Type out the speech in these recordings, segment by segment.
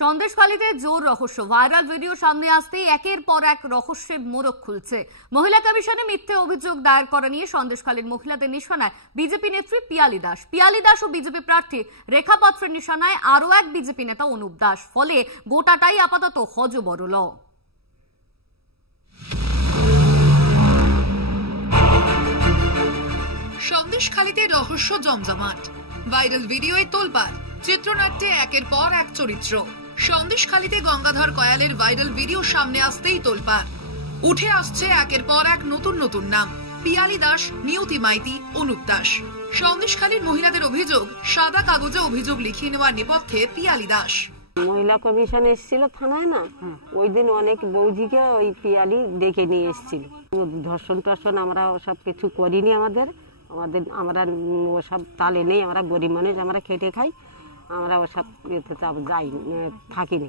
সন্দেশখালীতে জোর রহস্য, viral video সামনে আসতেই একের পর এক রহস্যের মোড়ক খুলছে। মহিলা কমিশনে মিথ্যে অভিযোগ দায়ের করা নিয়ে সন্দেশখালীর মহিলাদের নিশানায় বিজেপি নেত্রী পিয়ালি দাস ও বিজেপি প্রার্থী রেখা পাত্রের নিশানায় আরও এক বিজেপি নেতা অনুপ দাস। ফলে গোটাটাই আপাতত হযবরল। সন্দেশখালীতে রহস্য জমজমাট, ভাইরাল ভিডিওয় তোলপাড়, চিত্রনাট্যে একের পর এক চরিত্র। সন্দেশখালীতে গঙ্গাধর কয়ালের ভাইরাল ভিডিও সামনে আসতেই তোলপাড়। উঠে আসছে একের পর এক নতুন নতুন নাম, পিয়ালি দাস, নিয়তি মাইতি, অনুপ দাস। সন্দেশখালীর মহিলাদের অভিযোগ, সাদা কাগজে অভিযোগ লিখিয়ে নেওয়ার নেপথ্যে পিয়ালি দাস। মহিলা কমিশন এসেছিল থানায় না, ওই দিন অনেক বৌজিকে ওই পিয়ালি ডেকে নিয়ে এসেছিল। ধর্ষণ টর্ষণ আমরা ওসব কিছু করিনি, আমরা ওসব তালে নেই, আমরা গরিব মানুষ, আমরা খেটে খাই, আমরা ওসব যাই থাকিনি।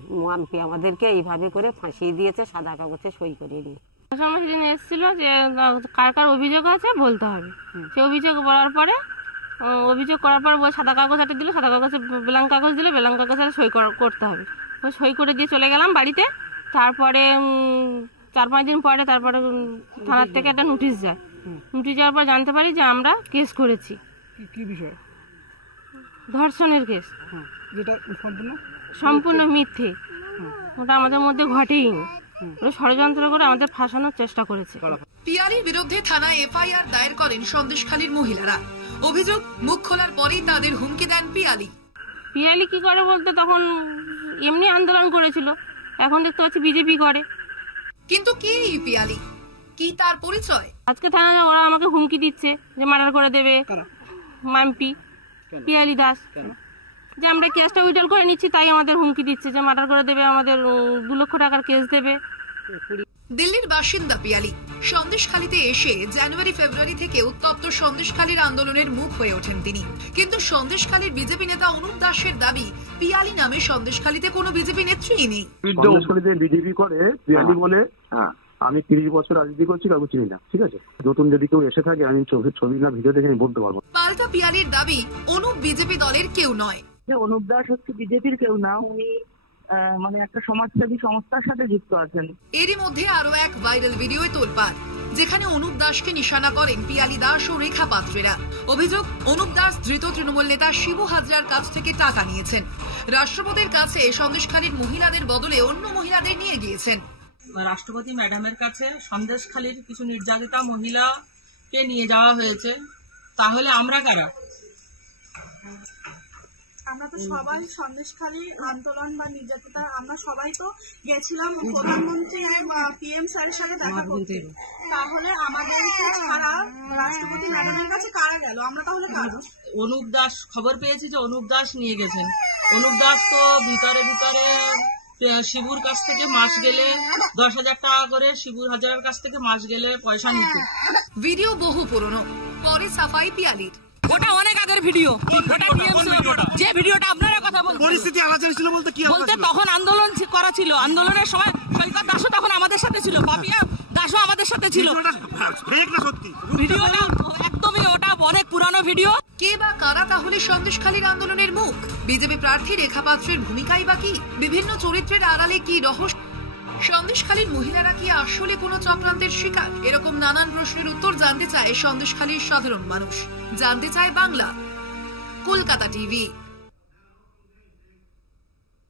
আমাদেরকে এইভাবে করে ফাঁসিয়ে দিয়েছে, সাদা কাগজে সই করিয়ে নিয়ে। সেদিন এসেছিল যে কার কার অভিযোগ আছে বলতে হবে। সে অভিযোগ বলার পরে সাদা কাগজ হাতে দিল, সাদা কাগজে ব্ল্যাঙ্ক কাগজ দিল, ব্ল্যাঙ্ক কাগজে সই করতে হবে। সই করে দিয়ে চলে গেলাম বাড়িতে। তারপরে 4-5 দিন পরে তারপরে থানার থেকে একটা নোটিশ যায়। নোটিশ যাওয়ার পর জানতে পারি যে আমরা কেস করেছি। কি বিষয়? ধর্ষণের কেস, যেটা সম্পূর্ণ মিথ্যে। ওটা আমাদের মধ্যে ঘটেইনি। ষড়যন্ত্র করে আমাদের ফাঁসানোর চেষ্টা করেছে। পিয়ালির বিরুদ্ধে থানায় এফআইআর দায়ের করেন সন্দেশখালীর মহিলারা। অভিযোগ, মুখ খোলার পরেই তাদের হুমকি দেন পিয়ালি কি করে বলতে, তখন এমনি আন্দোলন করেছিল, এখন দেখতে পাচ্ছি বিজেপি করে। কিন্তু কি পিয়ালি, কি তার পরিচয়? আজকে থানায় ওরা আমাকে হুমকি দিচ্ছে যে মার্ডার করে দেবে। মাম্পি পিয়ালি দাস, যে আমরা কেসটা উইড্রল করে নিচ্ছি তাই আমাদের হুমকি দিচ্ছে যে মার্ডার করে দেবে, আমাদের 2 লক্ষ টাকার কেস দেবে। দিল্লির বাসিন্দা পিয়ালি সন্দেশখালীতে এসে জানুয়ারি-ফেব্রুয়ারি থেকে উত্তপ্ত সন্দেশখালীর আন্দোলনের মুখ হয়ে ওঠেন তিনি। কিন্তু সন্দেশখালীর বিজেপি নেতা অনুপ দাসের দাবি, পিয়ালি নামে সন্দেশখালীতে কোনো বিজেপি নেত্রী নেই। সন্দেশখালীতে বিজেপি করে পিয়ালি বলে। আমি 30 বছর রাজনীতি করছি, কাউকে চিনি না, ঠিক আছে? নতুন যদি কেউ এসে থাকে আমি ছবি না ভিডিও দেখে বলতে পারবো। পাল্টা পিয়ালির দাবি, অনুপ বিজেপি দলের কেউ নয়। অনুপ দাস হচ্ছে বিজেপির কেউ না, উনি একটা সমাজসেবী সংস্থার সাথে যুক্ত আছেন। এরই মধ্যে আরো এক ভাইরাল ভিডিওয় তোলপাড়, যেখানে অনুপ দাসকে নিশানা করেন পিয়ালি দাস ও রেখা পাত্রেরা। অভিযোগ, অনুপ দাস ধৃত তৃণমূল নেতা শিবু হাজরার কাছ থেকে টাকা নিয়েছেন। রাষ্ট্রপতির কাছে সন্দেশখালীর মহিলাদের বদলে অন্য মহিলাদের নিয়ে গিয়েছেন। রাষ্ট্রপতি ম্যাডামের কাছে সন্দেশখালীর কিছু নির্যাতিতা মহিলাকে নিয়ে যাওয়া হয়েছে। তাহলে আমরা কারা? আমরা তো সবাই সন্দেশখালী আন্দোলন বা নির্যাতিতা, আমরা সবাই তো গেছিলাম প্রধানমন্ত্রী PM স্যারের সাথে দেখা করতে। তাহলে আমাদেরকে ছাড়া রাষ্ট্রপতি ম্যাডামের কাছে কারা গেল? আমরা তাহলে কারা? অনুপ দাস, খবর পেয়েছি যে অনুপ দাস নিয়ে গেছেন। অনুপ দাস তো ভিতরে শিবুর কাছ থেকে মাস গেলে 10,000 টাকা করে, শিবুর হাজারের কাছ থেকে মাস গেলে পয়সা নিত। ভিডিও বহু পুরনো, পরে সাফাই পিয়ালির। ওটা অনেক আগের ভিডিও। যে ভিডিওটা আপনারা কথা বলছেন, পরিস্থিতি আলাদা ছিল বলতে কি বলতে তখন আন্দোলন করা ছিল। আন্দোলনের সময় সৈকত দাসও তখন আমাদের সাথে ছিল, পাপিয়া দাসও আমাদের সাথে ছিল। ভিডিওটা একদমই, ওটা অনেক পুরানো ভিডিও। কে বা কারা তাহলে সন্দেশখালীর আন্দোলনের মুখ? বিজেপি প্রার্থী রেখা পাত্রের ভূমিকাই বা কি? বিভিন্ন চরিত্রের আড়ালে কি রহস্য? সন্দেশখালীর মহিলারা কি আসলে কোনো চক্রান্তের শিকার? এরকম নানান প্রশ্নের উত্তর জানতে চায় সন্দেশখালীর সাধারণ মানুষ, জানতে চায় বাংলা। কলকাতা টিভি।